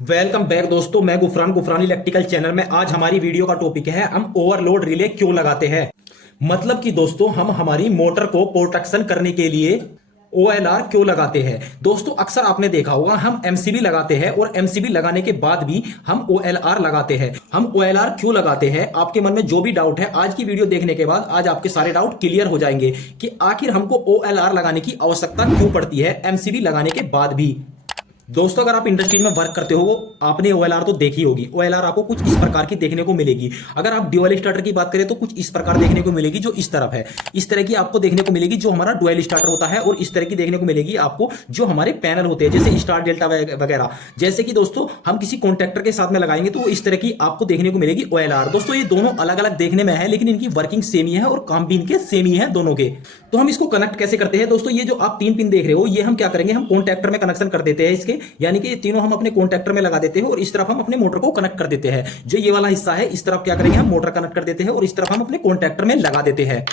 Welcome back दोस्तों, मैं Gufran electrical channel में। आज हमारी वीडियो का टॉपिक है हम ओवरलोड रिले क्यों लगाते हैं। मतलब कि दोस्तों हम हमारी मोटर को प्रोटेक्शन करने के लिए OLR क्यों लगाते हैं। दोस्तों अक्सर आपने देखा होगा हम MCB लगाते हैं और MCB लगाने के बाद भी हम OLR लगाते हैं। हम OLR क्यों लगाते हैं, आपके मन में जो भी डाउट है आज की वीडियो देखने के बाद आज आपके सारे डाउट क्लियर हो जाएंगे कि आखिर हमको OLR लगाने की आवश्यकता क्यों पड़ती है MCB लगाने के बाद भी। दोस्तों अगर आप इंडस्ट्री में वर्क करते हो आपने OLR तो देखी होगी। OLR आपको कुछ इस प्रकार की देखने को मिलेगी। अगर आप ड्यूअल स्टार्टर की बात करें तो कुछ इस प्रकार देखने को मिलेगी जो इस तरफ है। इस तरह की आपको देखने को मिलेगी जो हमारा ड्यूअल स्टार्टर होता है, और इस तरह की देखने को मिलेगी आपको जो हमारे पैनल होते हैं जैसे स्टार डेल्टा वगैरह। जैसे कि दोस्तों हम किसी कॉन्ट्रैक्टर के साथ में लगाएंगे तो इस तरह की आपको देखने को मिलेगी OLR। दोस्तों ये दोनों अलग अलग देखने में है लेकिन इनकी वर्किंग सेम ही है और काम भी इनके सेम ही है दोनों के। तो हम इसको कनेक्ट कैसे करते हैं दोस्तों, ये जो आप तीन पिन देख रहे हो ये हम क्या करेंगे, हम कॉन्ट्रैक्टर में कनेक्शन कर देते हैं इसके, यानी कि तीनों हम अपने कॉन्टैक्टर में लगा देते हैं और इस तरफ हम अपने मोटर को कनेक्ट कर देते हैं। जो ये वाला हिस्सा है इस तरफ क्या करेंगे हम मोटर कनेक्ट कर देते हैं और इस तरफ हम अपने कॉन्टैक्टर में लगा देते हैं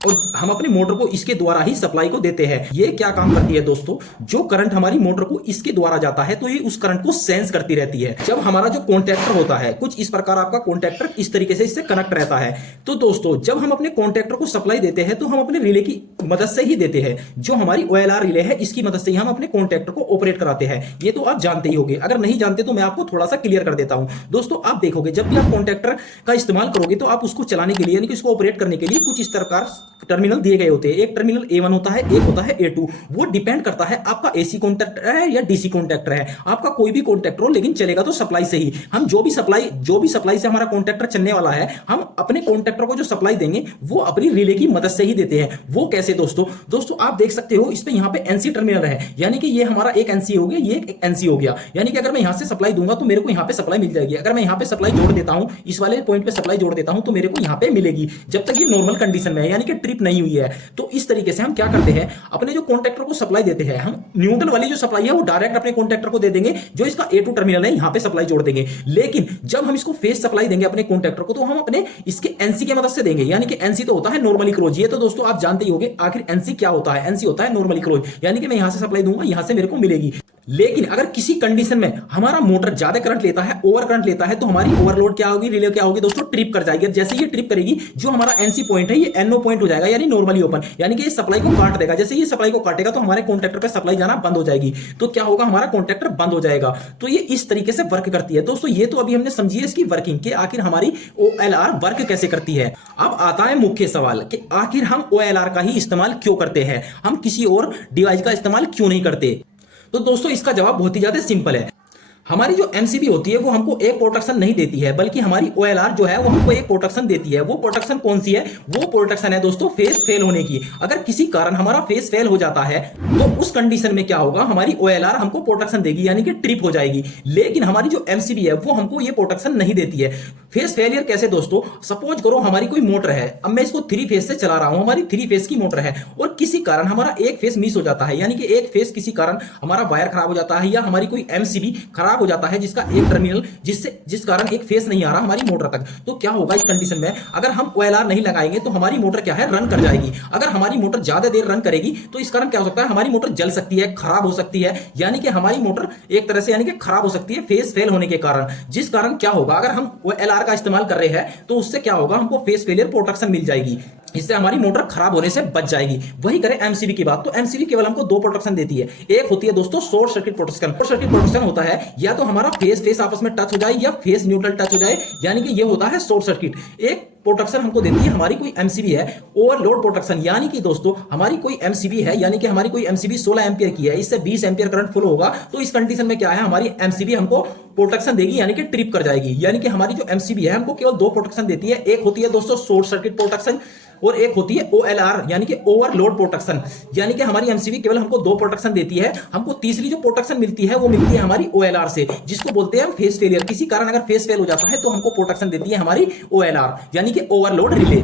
और हम अपने मोटर को इसके द्वारा ही सप्लाई को देते हैं। ये क्या काम करती है दोस्तों, जो करंट हमारी मोटर को इसके द्वारा जाता है तो ये उस करंट को सेंस करती रहती है। जब हमारा जो कॉन्टैक्टर होता है कुछ इस प्रकार आपका कॉन्टैक्टर इस तरीके से इससे कनेक्ट रहता है, तो दोस्तों जब हम अपने कॉन्टैक्टर को सप्लाई देते हैं तो हम अपने रिले की मदद से ही देते हैं। जो हमारी OLR रिले है इसकी मदद से ही हम अपने कॉन्टैक्टर को ऑपरेट कराते हैं। ये तो आप जानते ही होंगे, अगर नहीं जानते तो मैं आपको थोड़ा सा क्लियर कर देता हूं। दोस्तों आप देखोगे जब भी आप कॉन्टैक्टर का इस्तेमाल करोगे तो आप उसको चलाने के लिए यानी कि उसको ऑपरेट करने के लिए कुछ इस प्रकार टर्मिनल दिए गए होते हैं। एक टर्मिनल A1 होता है, एक होता है A2। वो डिपेंड करता है आपका AC कॉन्टैक्टर है या DC कॉन्टैक्टर है। आपका कोई भी कॉन्टैक्टर हो लेकिन चलेगा तो सप्लाई से ही। हम जो भी सप्लाई से हमारा कॉन्टैक्टर चलने वाला है हम अपने कॉन्टैक्टर को जो सप्लाई देंगे वो अपनी रिले की मदद से ही देते हैं। वो कैसे दोस्तों आप देख सकते हो इस पे यहाँ पे NC टर्मिनल है, यानी कि ये हमारा एक NC हो गया, ये एक NC हो गया। यानी कि अगर मैं यहाँ से सप्लाई दूंगा तो मेरे को यहाँ पे सप्लाई मिल जाएगी। अगर मैं यहाँ पे सप्लाई जोड़ देता हूँ, इस वाले पॉइंट पे सप्लाई जोड़ देता हूँ तो मेरे को यहाँ पे मिलेगी जब तक ये नॉर्मल कंडीशन में है, यानी कि ट्रिप नहीं हुई है। तो इस तरीके से हम क्या करते हैं, अपने जो कॉन्टैक्टर को सप्लाई देते हैं हम न्यूट्रल वाली जो सप्लाई है वो डायरेक्ट अपने कॉन्टैक्टर को दे देंगे जो इसका A2 टर्मिनल है, यहां पे सप्लाई जोड़ देंगे। लेकिन जब हम इसको फेस सप्लाई देंगे अपने कॉन्टैक्टर को तो हम अपने इसके NC की मदद से देंगे, यानी कि NC तो होता है नॉर्मली क्लोज। ये तो दोस्तों आप जानते ही होंगे आखिर NC क्या होता है। NC होता है नॉर्मली क्लोज, यानी कि मैं यहां से सप्लाई दूंगा यहां से मेरे को मिलेगी। लेकिन अगर किसी कंडीशन में हमारा मोटर ज्यादा करंट लेता है, ओवर करंट लेता है, तो हमारी ओवरलोड क्या होगी, रिले क्या होगी दोस्तों, ट्रिप कर जाएगी। जैसे ये ट्रिप करेगी जो हमारा NC पॉइंट है ये NO पॉइंट हो जाएगा, यानी नॉर्मली ओपन, यानी कि ये सप्लाई को काट देगा। जैसे ये सप्लाई को काटेगा तो हमारे कॉन्ट्रैक्टर पे सप्लाई जाना बंद हो जाएगी। तो क्या होगा, हमारा कॉन्ट्रैक्टर बंद हो जाएगा। तो ये इस तरीके से वर्क करती है दोस्तों। ये तो अभी हमने समझी है इसकी वर्किंग कि आखिर हमारी OLR वर्क कैसे करती है। अब आता है मुख्य सवाल कि आखिर हम OLR का ही इस्तेमाल क्यों करते हैं, हम किसी और डिवाइस का इस्तेमाल क्यों नहीं करते। तो दोस्तों इसका जवाब बहुत ही ज्यादा सिंपल है। हमारी जो MCB होती है वो हमको एक प्रोटेक्शन नहीं देती है, बल्कि हमारी OLR जो है वो हमको एक प्रोटेक्शन देती है। वो प्रोटेक्शन कौन सी है, वो प्रोटेक्शन है दोस्तों फेस फेल होने की। अगर किसी कारण हमारा फेस फेल हो जाता है तो उस कंडीशन में क्या होगा, हमारी OLR हमको प्रोटेक्शन देगी, यानी कि ट्रिप हो जाएगी। लेकिन हमारी जो MCB है वो हमको ये प्रोटेक्शन नहीं देती है। फेस फेलियर कैसे दोस्तों, सपोज करो हमारी कोई मोटर है, अब मैं इसको 3 फेज से चला रहा हूं, हमारी 3 फेज की मोटर है और किसी कारण हमारा एक फेज मिस हो जाता है, यानी कि एक फेज किसी कारण हमारा वायर खराब हो जाता है या हमारी कोई MCB खराब हो जाता है जिसका एक टर्मिनल जिस कारण एक फेस नहीं आ रहा हमारी मोटर तक। तो क्या होगा इस कंडीशन में, अगर हम OLR नहीं लगाएंगे तो हमारी मोटर क्या है, रन कर जाएगी। अगर हमारी मोटर ज्यादा देर रन करेगी तो इस कारण क्या हो सकता है, हमारी मोटर जल सकती है, खराब हो सकती है, यानी कि हमारी मोटर एक तरह से यानी कि खराब हो सकती है फेस फेल होने के कारण। जिस कारण क्या होगा, अगर हम OLR का इस्तेमाल कर रहे हैं तो उससे क्या होगा, हमको फेस फेलियर प्रोटेक्शन मिल जाएगी, इससे हमारी मोटर खराब होने से बच जाएगी। वही करें MCB की बात, तो MCB केवल हमको 2 प्रोटेक्शन देती है। एक होती है दोस्तों short circuit protection. Short circuit protection होता है या तो हमारा फेस आपस में टच हो जाए या फेस न्यूट्रल टच हो जाए, यानी कि ये होता है शॉर्ट सर्किट। एक प्रोटेक्शन हमको देती है हमारी कोई MCB है ओवरलोड प्रोटेक्शन, यानी कि दोस्तों हमारी कोई MCB है, यानी कि हमारी कोई MCB 16 एम्पियर की है, इससे 20 एम्पियर करंट फ्लो होगा। तो इस कंडीशन में क्या है, हमारी MCB हमको प्रोटेक्शन देगी, यानी कि ट्रिप कर जाएगी। यानी कि हमारी जो MCB है हमको केवल 2 प्रोटेक्शन देती है। एक होती है दोस्तों शॉर्ट सर्किट प्रोटेक्शन और एक होती है OLR, यानी कि ओवरलोड प्रोटेक्शन। यानी कि हमारी MCB केवल हमको 2 प्रोटेक्शन देती है। हमको तीसरी जो प्रोटेक्शन मिलती है वो मिलती है हमारी OLR से, जिसको बोलते हैं हम फेस फेलियर। किसी कारण अगर फेस फेल हो जाता है तो हमको प्रोटेक्शन देती है हमारी OLR, यानी कि ओवरलोड रिले।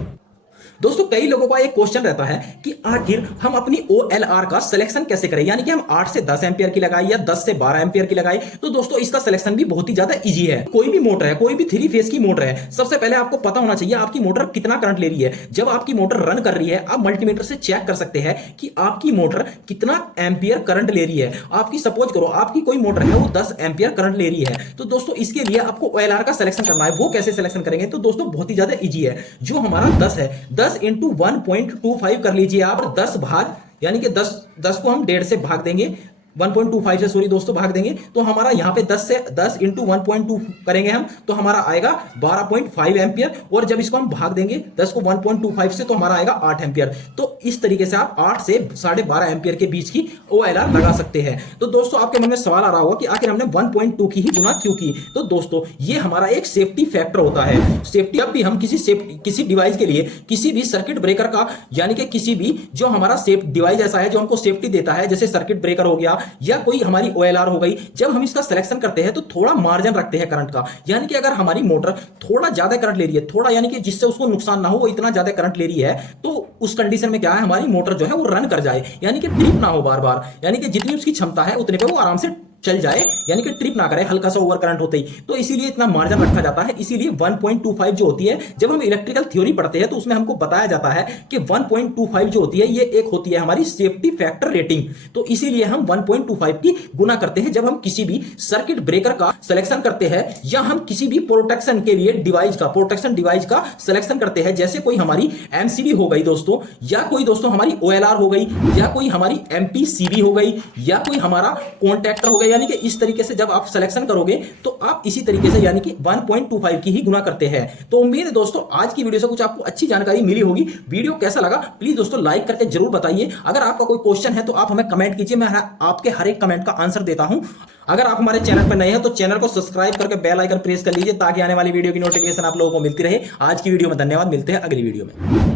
दोस्तों कई लोगों का एक क्वेश्चन रहता है कि आखिर हम अपनी OLR का सिलेक्शन कैसे करें, यानी कि हम 8 से 10 एंपियर की लगाए या 10 से 12 एंपियर की लगाए। तो दोस्तों इसका सिलेक्शन भी बहुत ही ज्यादा इजी है। कोई भी मोटर है, कोई भी 3 फेज की मोटर है, सबसे पहले आपको पता होना चाहिए आपकी मोटर कितना करंट ले रही है। जब आपकी मोटर रन कर रही है, आप मल्टीमीटर से चेक कर सकते हैं कि आपकी मोटर कितना एंपियर करंट ले रही है। आपकी सपोज करो आपकी कोई मोटर है वो 10 एंपियर करंट ले रही है, तो दोस्तों इसके लिए आपको OLR का सिलेक्शन करना है। वो कैसे सिलेक्शन करेंगे, तो दोस्तों बहुत ही ज्यादा इजी है। जो हमारा 10 है, 10 इंटू 1.25 कर लीजिए आप, 10 भाग, यानी कि 10 को हम 1.5 से भाग देंगे, 1.25 से सॉरी दोस्तों भाग देंगे, तो हमारा यहां पे 10 इंटू 1.2 करेंगे हम, तो हमारा आएगा 12.5 एंपियर। और जब इसको हम भाग देंगे 10 को 1.25 से, तो हमारा आएगा 8 एंपियर। तो इस तरीके से आप 8 से 12.5 एंपियर के बीच की OLR लगा सकते हैं। तो दोस्तों आपके मन में सवाल आ रहा होगा कि आखिर हमने 1.2 की ही गुना क्यों की। तो दोस्तों ये हमारा एक सेफ्टी फैक्टर होता है। सेफ्टी, जब भी हम किसी डिवाइस के लिए किसी भी सर्किट ब्रेकर का, यानी कि किसी भी जो हमारा सेफ डिवाइस ऐसा है जो हमको सेफ्टी देता है, जैसे सर्किट ब्रेकर हो गया या कोई हमारी OLR हो गई, जब हम इसका सिलेक्शन करते हैं तो थोड़ा मार्जिन रखते हैं करंट का। यानी कि अगर हमारी मोटर थोड़ा ज्यादा करंट ले रही है, थोड़ा यानी कि जिससे उसको नुकसान ना हो, वो इतना ज्यादा करंट ले रही है, तो उस कंडीशन में क्या है, हमारी मोटर जो है वो रन कर जाए, यानी कि ट्रिप ना हो बार बार, यानी कि जितनी उसकी क्षमता है उतने पे वो आराम से चल जाए, यानी कि ट्रिप ना करे हल्का सा ओवर करंट होते ही। तो इसीलिए इतना मार्जिन रखा जाता है। इसीलिए 1.25 जो होती है, जब हम इलेक्ट्रिकल थ्योरी पढ़ते हैं तो उसमें हमको बताया जाता है कि 1.25 जो होती है ये एक होती है हमारी सेफ्टी फैक्टर रेटिंग। तो इसीलिए हम 1.25 की गुना करते हैं जब हम किसी भी सर्किट ब्रेकर का सिलेक्शन करते हैं, या हम किसी भी प्रोटेक्शन के लिए प्रोटेक्शन डिवाइस का सिलेक्शन करते हैं। जैसे कोई हमारी MCB हो गई दोस्तों, या कोई दोस्तों हमारी OLR हो गई, या कोई हमारी MPCB हो गई, या कोई हमारा कॉन्टैक्टर हो गया, यानी कि इस तरीके से जब आप सिलेक्शन करोगे तो आप इसी तरीके से यानी कि 1.25 की ही गुना करते हैं। तो उम्मीद है दोस्तों आज की वीडियो से कुछ आपको अच्छी जानकारी मिली होगी। वीडियो कैसा लगा प्लीज दोस्तों लाइक करके जरूर बताइए। अगर आपका कोई क्वेश्चन है तो आप हमें कमेंट कीजिए, मैं आपके हर एक कमेंट का आंसर देता हूं। अगर आप हमारे चैनल पर नए हैं तो चैनल को सब्सक्राइब करके बेल आइकन प्रेस कर लीजिए ताकि आने वाली वीडियो की नोटिफिकेशन आप लोगों को मिलती रहे। आज की वीडियो में धन्यवाद, मिलते हैं अगली वीडियो में।